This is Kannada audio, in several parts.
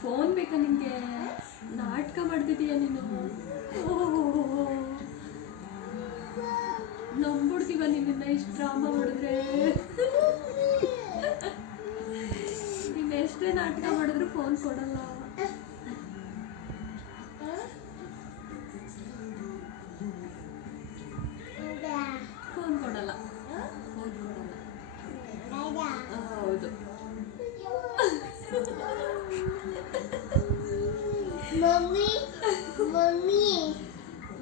ಫೋನ್ ಬೇಕಾ ನಿಮಗೆ ನಾಟಕ ಮಾಡ್ತಿದೀಯ ನೀನು? ನಂಬಿಡ್ತೀವ ನಿನ್ನ ಇಷ್ಟು ಡ್ರಾಮಾ ಮಾಡಿದ್ರೆ ನೀನು ಎಷ್ಟೇ ನಾಟಕ ಮಾಡಿದ್ರು ಫೋನ್ ಕೊಡಲ್ಲ. Mummy mummy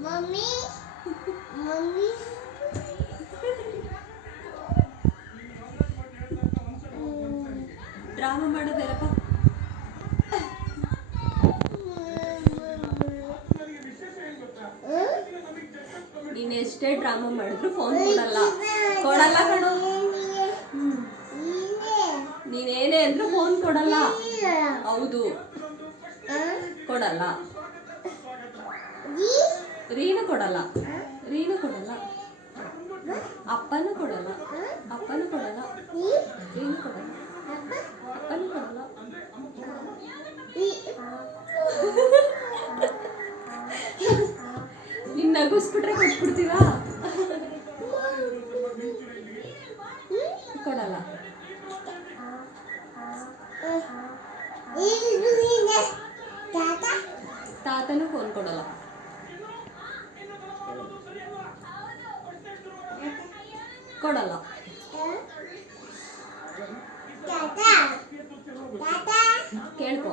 mummy mummy drama ಮಾಡೋದೇನಪ್ಪ? ನೀನು ಎಷ್ಟೇ ಡ್ರಾಮಾ ಮಾಡಿದ್ರು ಫೋನ್ ಕೊಡಲ್ಲ. ಕೊಡಲ್ಲ ಕಣು. ನೀನೇನೇ ಅಂದ್ರೂ ಫೋನ್ ಕೊಡಲ್ಲ. ಹೌದು. ಕೊಡಲ್ಲ. ರೀನು ಕೊಡಲ್ಲ. ರೀನು ಕೊಡಲ್ಲ. ಅಪ್ಪನೂ ಕೊಡಲ್ಲ. ಅಪ್ಪನೂ ಕೊಡಲ್ಲ. ರೀನು ಕೊಡಲ್ಲ. ಅಪ್ಪನೂ ಕೊಡಲ್ಲ. ನಿನ್ನ ನಗಿಸ್ಬಿಟ್ರೆ ಕೊಟ್ಬಿಡ್ತೀವಾ? ಕೊಡಲ್ಲ. ತಾತನು ಫೋನ್ ಕೊಡಲ್ಲ. ಕೊಡಲ್ಲ. ಕೇಳ್ಕೊ.